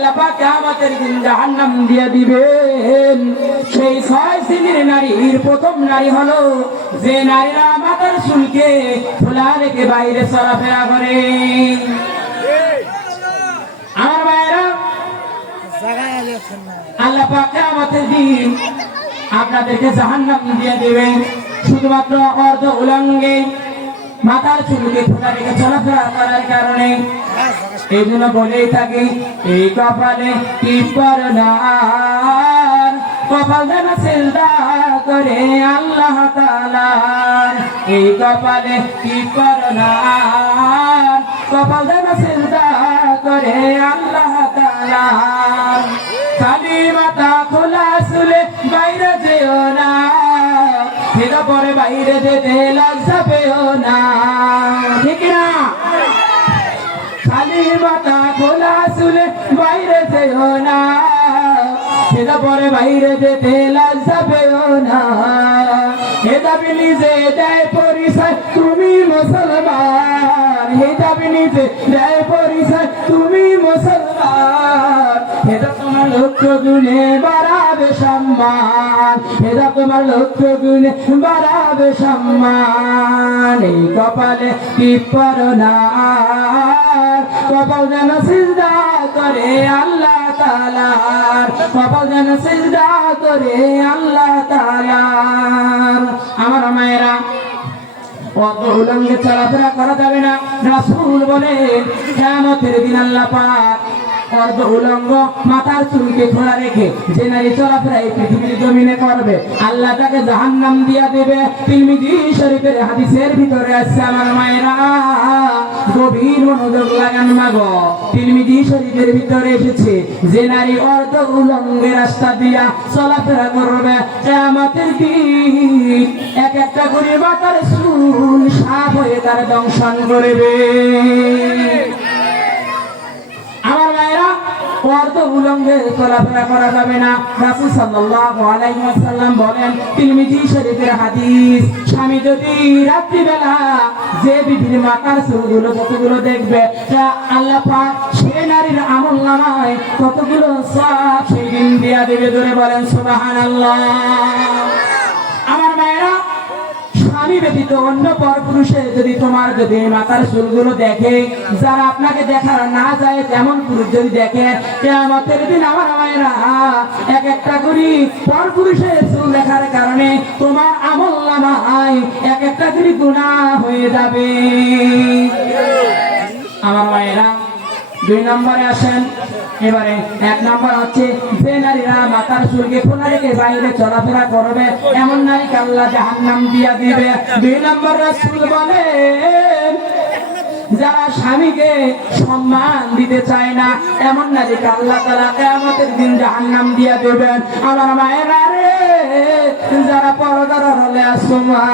আল্লাহ পাক কিয়ামতের দিন জাহান্নাম দিয়ে দিবেন। সেই 6 শ্রেণীর নারীর প্রথম নারী হলো যে নারীরা মাথার চুলকে খোলা রেখে বাইরে চলাফেরা করে। আমার ভাইরা, আল্লাহ পাক কিয়ামতের দিন আপনাদেরকে জাহান্নাম দিয়ে দিবেন শুধুমাত্র অর্ধ উলঙ্গে মাথার চুলকে খোলা রেখে চলাফেরা করার কারণে। এই জন্য বলেই থাকি, এই কপালে কি পরনার, কপাল যেন সিজদা করে আল্লাহ তাআলার। এই কপালে কি পরনার, কপাল যেন সিজদা করে আল্লাহ তাআলার। খালি মাথা খোলা চুলে বাইরে যেও না, ফেরা পরে বাইরে যেতে লজ্জা পেও না, ঠিক না? খালি মাথা খোলা চুলে বাইরে যেও না, ফেরা পরে বাইরে যেতে লজ্জা পেও না। হে দাবি নিজে দেয় পরিচয় তুমি মুসলমান, হে দাবি নিজে দেয় পরিচয় তুমি মুসলমান। এটা তোমার লক্ষ্য গুণে বাড়াবে সম্মান, এটা তোমার লক্ষ্য গুণে বাড়াবে সম্মান। এই কপালে কি পরনার, কপাল যেন সিজদা করে আল্লাহ তাআলার, কপাল যেন সিজদা করে আল্লাহ তাআলার। আমার মায়েরা, অত উলঙ্গে চলাফেরা করা যাবে না। রাসূল বলেন কিয়ামতের দিন আল্লাহ পাক অর্ধ উলঙ্গ মাথার চুলকে খোলা রেখে যে নারী চলাফেরা এই পৃথিবীর জমিনে করবে, আল্লাহ তাকে জাহান্নাম দিয়া দেবে। তিরমিজি শরীফের হাদিসের ভিতরে আছে। আমার মায়েরা, গভীর মনোযোগ লাগান মাগো। তিরমিজি শরীফের ভিতরে এসেছে, যে নারী অর্ধ উলঙ্গে রাস্তা দিয়া চলাফেরা করবে কিয়ামতের দিন এক একটা করে মাথার চুল সাপ হয়ে তার দংশন করবে। আমার ভাইরা, অর্ধ উলঙ্গে চলাফেরা করা যাবে না। রাসূল সাল্লাল্লাহু আলাইহি ওয়াসাল্লাম বলেন, তিরমিজি শরীফের হাদিস, স্বামী যদি রাত্রিবেলা যে বিবির মাথার চুলগুলো যতগুলো দেখবে, তা আল্লাহ পাক সে নারীর আমলনামায় কতগুলো সওয়াব সেই দিন দিয়া দেবে। জোরে বলেন সুবহানাল্লাহ। আমার ভাইরা, স্বামী ব্যতীত অন্য পরপুরুষে যদি তোমার যদি মাথার চুলগুলো দেখে, যারা আপনাকে দেখার না যায় তেমন পুরুষ যদি দেখে, কিয়ামতের দিন আমার মায়েরা এক একটা করে পরপুরুষের চুল দেখার কারণে তোমার আমলনামায় এক একটা করে গুনাহ হয়ে যাবে। আমার মায়েরা, 2 নম্বরে আসেন। এবারে 1 নম্বর হচ্ছে যে নারীরা মাথার চুলকে খোলা রেখে বাইরে চলাফেরা করবে, এমন নারীকে আল্লাহ জাহান্নাম দিয়া দিবে। 2 নম্বর রাসূল বলেন, যারা স্বামীকে সম্মান দিতে চায় না, এমন নারীকে আল্লাহ তাআলা কিয়ামতের দিন জাহান্নাম দিয়া দেবেন। আমার মায়েরা রে, যারা পরদার হলে আসো মা,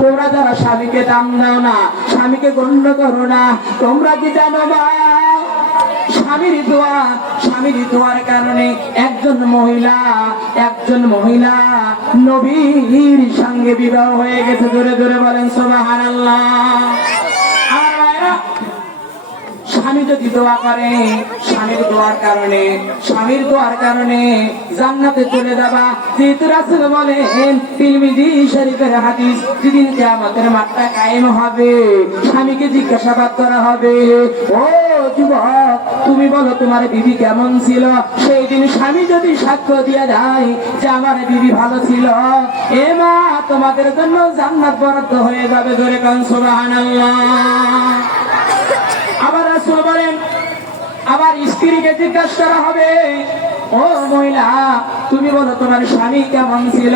তোমরা যারা স্বামীকে দাম দাও না, স্বামীকে গণ্য করো না, তোমরা কি জানো মা, স্বামীর দোয়ার কারণে একজন মহিলা নবীর সঙ্গে বিবাহ হয়ে গেছে। জোরে জোরে বলেন সুবহানাল্লাহ। আর ভাইরা, স্বামী যদি দোয়া করে, স্বামীর দোয়ার কারণে জান্নাতে চলে যাবা। যেহেতু রাসূল বলেন, তিরমিজি শরীফের হাদিস, যেদিন কিয়ামতের মাঠটা কায়েম হবে, স্বামীকে জিজ্ঞাসাবাদ করা হবে, ও যুবক, তুমি বলো তোমার বিবি কেমন ছিল? সেই দিন স্বামী যদি সাক্ষ্য দিয়ে যায় যে আমার বিবি ভালো ছিল, এ মা, তোমাদের জন্য জান্নাত বরাদ্দ হয়ে যাবে। জোরে কোন সুবহানাল্লাহ। আবার রাসূল বলেন, আবার স্ত্রীকে জিজ্ঞাসা করা হবে, ও মহিলা, তুমি বলো তোমার স্বামী কেমন ছিল?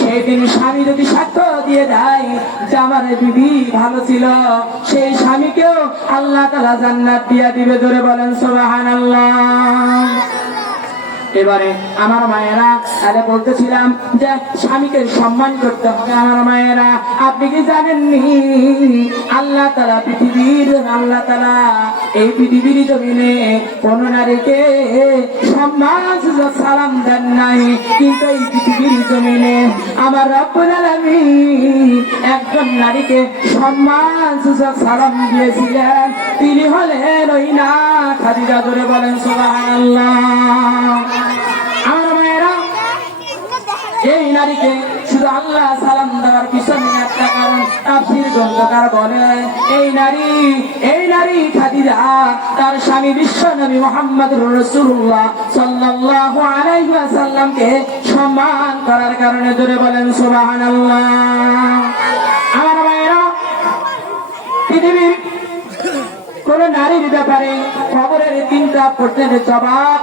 সেই দিন স্বামী যদি সাক্ষ্য দিয়ে দেয় যে আমার বিবি ভালো ছিল, সেই স্বামীকেও আল্লাহ তাআলা জান্নাত দিয়া দিবে। জোরে বলেন সুবহানাল্লাহ। এবারে আমার মায়েরা, আরে বলতেছিলাম যে স্বামীকে সম্মান করতে হবে। আমার মায়েরা, আপনি কি জানেননি আল্লাহ তাআলা এই পৃথিবীর জমিনে কোন নারীকে সম্মান সালাম দেন নাই, কিন্তু এই পৃথিবীর জমিনে আমার রব্বুল আলামিন একজন নারীকে সম্মান সালাম দিয়েছিলেন। তিনি হলেন ওই খাদিজা, জোরে বলেন সুবহানাল্লাহ। আমার মায়েরা, এই নারীকে শুধু আল্লাহ সালাম দেওয়ার পিছনে একটা কারণ তাফসীর গ্রন্থকার বলে, এই নারী খাদিজা তার স্বামী বিশ্ব নবী মুহাম্মদুর রাসূলুল্লাহ সাল্লাল্লাহু আলাইহি ওয়াসাল্লামকে সম্মান করার কারণে, জোরে বলেন সুবহানাল্লাহ। আমার মায়েরা, পৃথিবীর কোন নারীর ব্যাপারে খবরের 3টা প্রশ্নের জবাব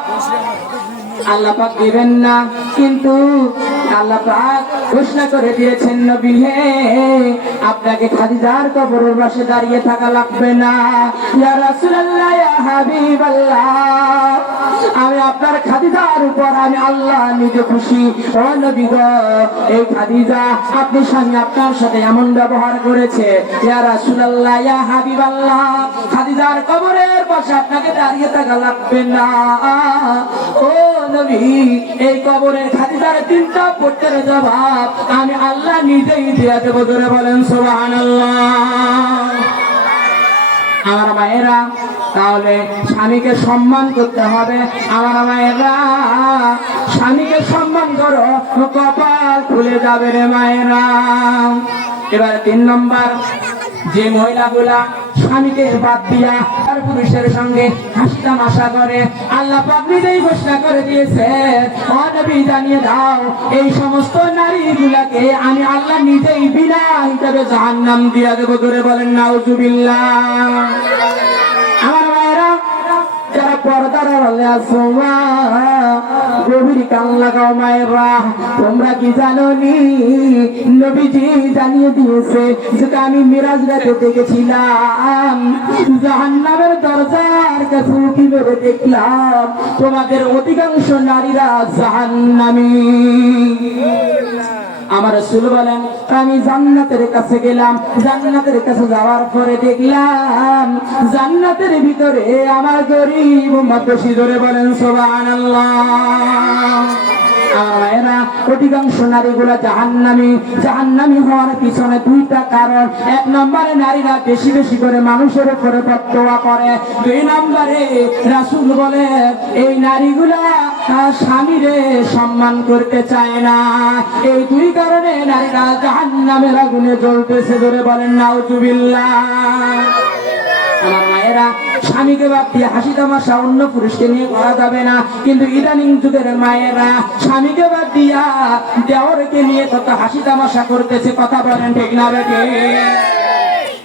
আল্লাহ পাক দিবেন না, কিন্তু আল্লাহ পাক ঘোষণা করে দিয়েছেন, নবী হে, আপনাকে খাদিজার কবরের পাশে দাঁড়িয়ে থাকা লাগবে না। ইয়া রাসূলুল্লাহ, ইয়া হাবিবাল্লাহ, আমি আপনার খাদিজার উপর আমি আল্লাহ নিজে খুশি। ও নবী গো, এই খাদিজা আপনি স্বামী আপনার সাথে এমন ব্যবহার করেছে, ইয়া রাসূলুল্লাহ, ইয়া হাবিবাল্লাহ, খাদিজার কবরের পাশে আপনাকে দাঁড়িয়ে থাকা লাগবে না। ও নবী, এই কবরের খাদিজার 3টা প্রশ্নের জবাব আমি আল্লাহ নিজেই দিয়ে দেবো, জোরে বলেন সুবহানাল্লাহ। আমার মায়েরা, তাহলে স্বামীকে সম্মান করতে হবে। আমার মায়েরা, স্বামীকে সম্মান করো, কপাল খুলে যাবে রে মায়েরা। এবার 3 নম্বর, যে মহিলাগুলা স্বামীকে বাদ দিয়া তার পুরুষের সঙ্গে হাসি তামাশা করে, আল্লাহ পাক নিজেই ঘোষণা করে দিয়েছে, ও নবী জানিয়ে দাও, এই সমস্ত নারীগুলাকে আমি আল্লাহ নিজেই বিনা হিসাবে জাহান্নাম দিয়া দেবো, জোরে বলেন নাউজুবিল্লাহ। আমার মায়েরা, যারা পর্দার আড়ালে আছো, গভীর কান লাগাও মায়েরা, তোমরা কি জানো নি, নবীজি জানিয়ে দিয়েছে যে আমি মিরাজ রাতে দেখেছিলাম, জাহান্নামের দরজার কাছে উঁকি মেরে দেখলাম তোমাদের অধিকাংশ নারীরা জাহান্নামী। আমার রাসূল বলেন, আমি জান্নাতের কাছে গেলাম, জান্নাতের কাছে যাওয়ার পরে দেখলাম জান্নাতের ভিতরে আমার গরীব উম্মত বসে, জোরে বলেন সুবহানাল্লাহ। মায়েরা, অধিকাংশ নারীগুলা জাহান্নামী হওয়ার পিছনে 2টা কারণ। 1 নম্বরে নারীরা বেশি বেশি করে মানুষের উপরে ফতোয়া করে। 2 নম্বরে রাসূল বলে, এই নারীগুলা স্বামীরে সম্মান করতে চায় না। এই 2 কারণে নারীরা জাহান্নামের আগুনে জ্বলতেছে, জোরে বলেন নাউজুবিল্লাহ। আমার মায়েরা, স্বামীকে বাদ দিয়ে হাসি তামাশা অন্য পুরুষকে নিয়ে করা যাবে না, কিন্তু ইদানিং যুগের মায়েরা স্বামীকে বাদ দিয়া দেওরকে নিয়ে কত হাসি তামাশা করতেছে, কথা বলেন ঠিক না বেটি?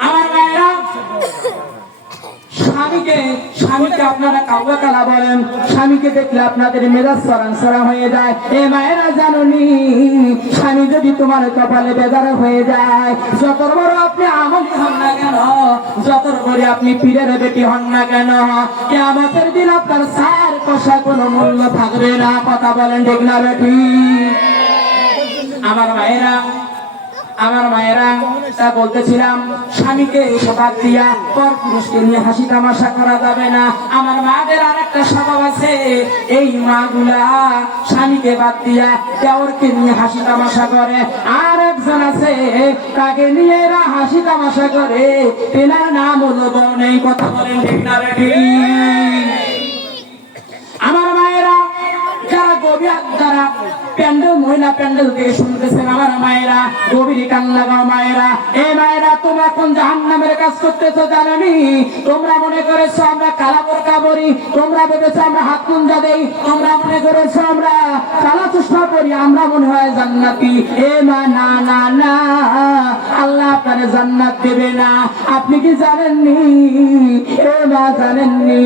আমার মায়েরা, স্বামীকে আপনারা কাউয়া কালা বলেন, স্বামীকে দেখলে আপনাদের মেজাজ সরান হয়ে যায়। এ মায়েরা, জানুনি, স্বামী যদি তোমার কপালে বেজার হয়ে যায়, যত বড় আপনি আমলি হন না কেন, যত বড় আপনি পীরের বেটি হন না কেন, কিয়ামতের দিন আপনার সার কষা কোনো মূল্য থাকবে না, কথা বলেন ঠিক না বেটি? আমার মায়েরা, তা বলতেছিলাম, স্বামীকে বাদ দিয়া পর পুরুষকে নিয়ে হাসি তামাশা করা যাবে না। আমার মাদের আরেকটা স্বভাব আছে, এই মাগুলা স্বামীকে বাদ দিয়া দেওরকে নিয়ে হাসি তামাশা করে। আর একজন আছে, তাকে নিয়ে এরা হাসি তামাশা করে, তেনার নাম হলো বনেই, কথা বলেন ঠিক না বেটি? আমার মায়েরা, যারা প্যান্ডেল মহিলা প্যান্ডেল থেকে শুনতেছেন, আমার মায়েরা গভীর কান লাগাও মায়েরা। এই মায়েরা, তোমরা কোন জাহান্নামের কাজ করতেছো জানোনি? তোমরা মনে করেছো আমরা কালা বোরকা পরি, তোমরা ভেবেছো আমরা হাত কুঞ্জা দেই, তোমরা মনে করেছো আমরা কালা চশমা পরি, আমরা মনে হয় জান্নাতি। এ মা, না না না, আল্লাহ আপনারে জান্নাত দেবে না। আপনি কি জানেননি? এ মা, জানেননি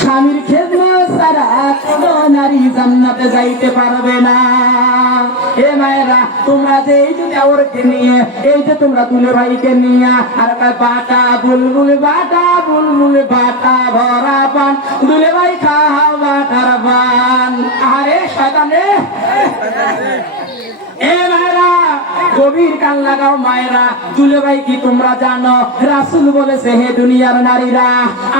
স্বামীর খেদমত ছাড়া কোন নারী জান্নাতে যাইতে পারবে না। এ মায়েরা, তোমরা যে এই যে দেওরকে নিয়ে, এই যে তোমরা দুলে ভাইকে নিয়ে আর বাটা বুলবুল বাটা ভরা পান, দুলে ভাই খাও বাটার পান। আরে শয়তানে, এ মায়েরা গভীর কান লাগাও মায়েরা। দুলে ভাই কি তোমরা জানো, রাসূল বলেছে, হে দুনিয়ার নারীরা,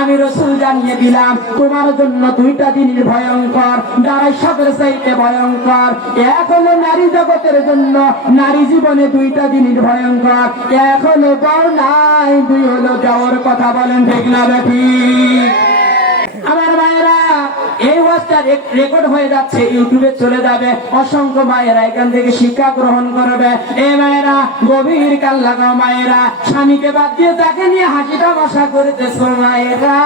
আমি রাসূল জানিয়ে দিলাম তোমার জন্য 2টা জিনিস ভয়ঙ্কর, যারাই সবের চাইতে ভয়ঙ্কর। এক হলো নারী জগতের জন্য, নারী জীবনে 2টা জিনিস ভয়ঙ্কর, এক হলো বউ নাই, 2 হলো দেওর, কথা বলেন ঠিক না বেটি? ওয়াজটা রেকর্ড হয়ে যাচ্ছে, ইউটিউবে চলে যাবে, অসংখ্য মায়েরা এখান থেকে শিক্ষা গ্রহণ করবে। এ মায়েরা, গভীর কাল লাগাও মায়েরা, স্বামীকে বাদ দিয়ে তাকে নিয়ে হাসি তামাশা করতেছো মায়েরা,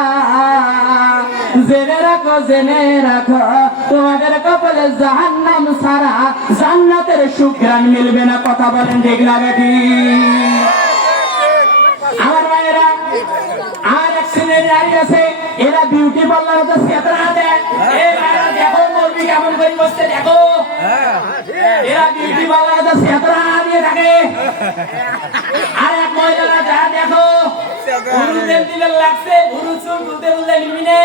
জেনে রাখো, জেনে রাখো, তোমাদের কপালে জাহান্নাম ছাড়া জান্নাতের সুঘ্রাণ মিলবে না। কথা বলেন ঠিক না বেটি? আমার মায়েরা, আর এক শ্রেণীর নারী আছে, এরা বিউটি পার্লার হচ্ছে সেতরা দেয়। এই মায়েরা দেখো মৌলবি কেমন করে বসছে, দেখো এরা বিউটি পার্লার হচ্ছে সেতরা দিয়ে থাকে। আর এক মহিলারা যা দেখো গুরুদের দিলে লাগছে, গুরু চুল তুলতে তুলতে লিমিনে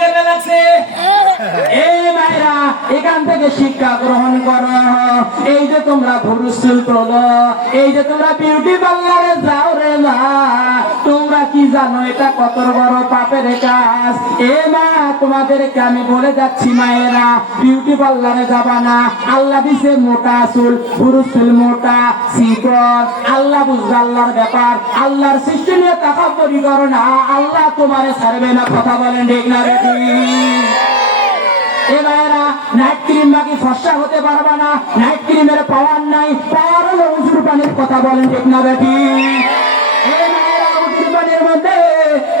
করতে লাগছে। এই মায়েরা, এখান থেকে শিক্ষা গ্রহণ করো। এই যে তোমরা ভুরু চুল তোলো, এই যে তোমরা বিউটি পার্লারে যাও রে মা, তোমরা কি জানো এটা কত বড় পাপের কাজ? এ মা, তোমাদেরকে আমি বলে যাচ্ছি মায়েরা, বিউটি পার্লারে যাবা না। আল্লাহ দিছে মোটা চুল, ভুরু চুল মোটা চিকন, আল্লাহ বুঝবে আল্লাহর ব্যাপার। আল্লাহর সৃষ্টি নিয়ে তাকাব্বুরি করো না, আল্লাহ তোমারে ছাড়বে না। কথা বলেন ঠিক না বেটি? এ মায়েরা, নাইট ক্রিম বাকি ফর্সা হতে পারবা না, নাইট ক্রিমের পাওয়ার নাই, পাওয়ার হলো উজুর পানির। কথা বলেন ঠিক না বেটি? এ মায়েরা, উজুর পানির মধ্যে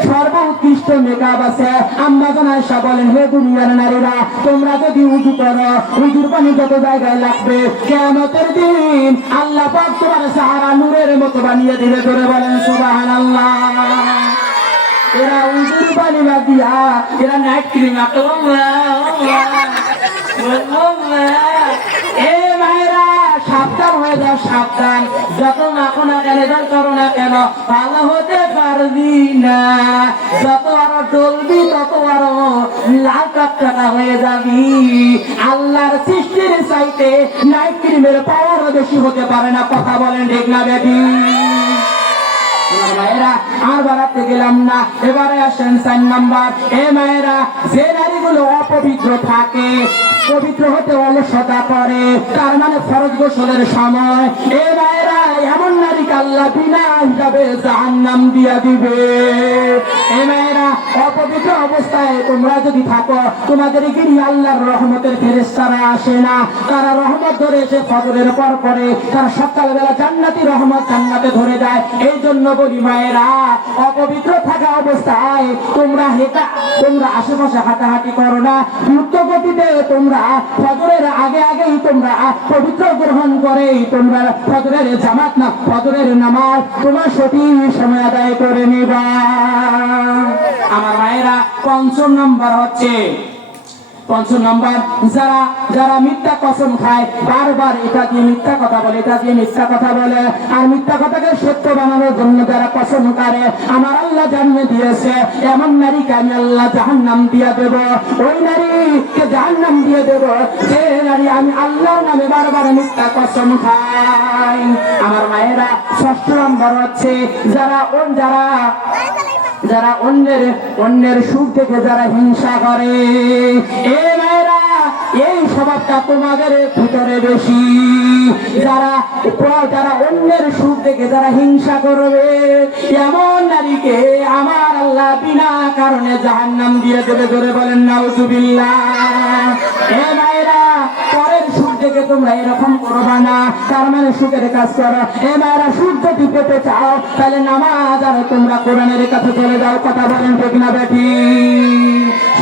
সর্বোৎকৃষ্ট মেকআপ আছে। আম্মা জান আয়েশা বলেন, হে দুনিয়ার নারীরা, তোমরা যদি উজু করো, উজুর পানি যত জায়গায় লাগবে, কিয়ামতের দিন আল্লাহ পাক তোমার সাহারা নূরের মতো বানিয়ে দিবে। ধরে বলেন সুবহানাল্লাহ। এরা উজুর পানি বাদ দিয়া এরা নাইট ক্রিম আঁকো। এ মায়েরা, সাবধান হয়ে যাও, সাবধান। যত মাখো না কেন, রেজাল্ট করো না কেন, ভালো হতে পারবি না। যত আরো টলবি তত আরো লাল টকটকা হয়ে যাবি। আল্লাহর সৃষ্টির চাইতে নাইট ক্রিমের পাওয়ারও বেশি হতে পারে না। কথা বলেন ঠিক না বেটি? মায়েরা, আর বাড়াতে গেলাম না, এবারে আসেন 4 নাম্বার। এ মায়েরা, যে নারীগুলো অপবিত্র থাকে, পবিত্র হতে অলসতা করে, তার মানে ফরজ গোসলের সময়, এ মায়েরা, এমন নারীকে আল্লাহ বিনা হিসাবে জাহান্নাম দিয়া দিবে। এ মায়েরা, অপবিত্র অবস্থায় তোমরা যদি থাকো, তোমাদের গিরি আল্লাহর রহমতের ফেরেশতারা আসে না। তারা রহমত ধরে এসে ফজরের পর পরে তারা সকালবেলা জান্নাতি রহমত জান্নাতে ধরে যায়। এই জন্য বলি মায়েরা, অপবিত্র থাকা অবস্থায় তোমরা আশেপাশে হাঁটাহাঁটি করো না। দ্রুত গতিতে তোমরা ফজরের আগেই তোমরা পবিত্র গ্রহণ করে তোমরা ফজরের জামাত না, ফজরের নামাজ তোমার সঠিক সময় আদায় করে নিবা। আমার মায়েরা, 5 নম্বর হচ্ছে, 5 নম্বর, যারা মিথ্যা কসম খায়, বারবার এটা দিয়ে মিথ্যা কথা বলে, এটা দিয়ে মিথ্যা কথা বলে, আর মিথ্যা কথাকে সত্য বানানোর জন্য যারা কসম করে, আমার আল্লাহ জানিয়ে দিয়েছে এমন নারীকে আমি আল্লাহ জাহান্নাম দিয়ে দেব। ওই নারীকে জাহান্নাম দিয়ে দেব যে নারী আমি আল্লাহর নামে বারবার মিথ্যা কসম খাই। আমার মায়েরা, 6 নম্বর হচ্ছে, যারা অন্যের সুখ দেখে যারা হিংসা করে। এ মায়েরা, এই স্বভাবটা তোমাদের ভিতরে বেশি। যারা অন্যের সুখ দেখে যারা হিংসা করবে, এমন নারীকে আমার আল্লাহ বিনা কারণে জাহান্নাম দিয়ে দেবে। ধরে বলেন নাউজুবিল্লাহ। এ মায়েরা, পরের সুখ দেখে তোমরা এরকম করবা না, তার মানে সুখের কাজ করো। এ মায়েরা, সুখ যদি পেতে চাও তাহলে নামাজ আর তোমরা কোরআনের কাছে চলে যাও। কথা বলেন ঠিক না বেটি?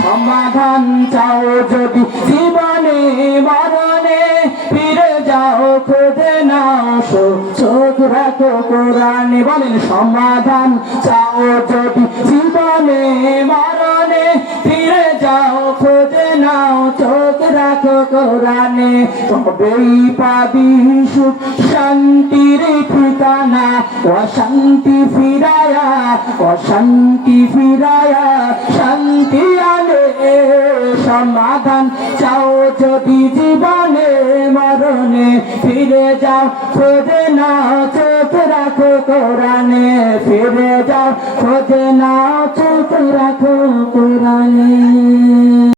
সমাধান চাও যদি জীবনে মরণে, ফিরে যাও খুঁজে নাও চোখ রাখো কোরআনে। বলেন, সমাধান চাও যদি জীবনে মরণে, ফিরে যাও খুঁজে নাও চোখ রাখো কোরআনে। তবেই পাবি সুখ শান্তির ঠিকানা, অশান্তি ফিরায়া শান্তি আনে। সমাধান চাও যদি জীবনে মরণে, ফিরে যাও খোঁজে নাও চোখ রাখো কোরআনে। ফিরে যাও খোঁজে নাও চোখ রাখো কোরআনে।